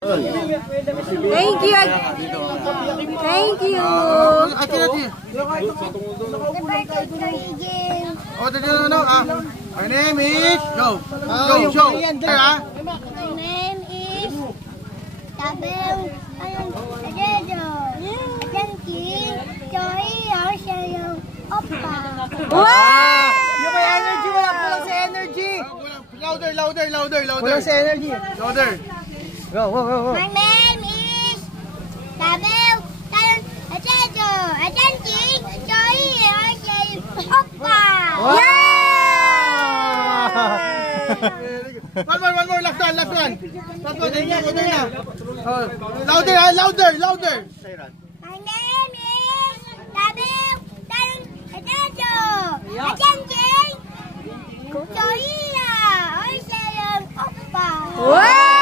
Thank you. Thank you. My name is Joe. Joe. My name is Tabel. Wow! Yung may energy, wala po lang sa energy. Louder. Wala sa energy. Louder. Go. My name is Tabel. One more. Last one. Louder. My name is Tabel. Wow!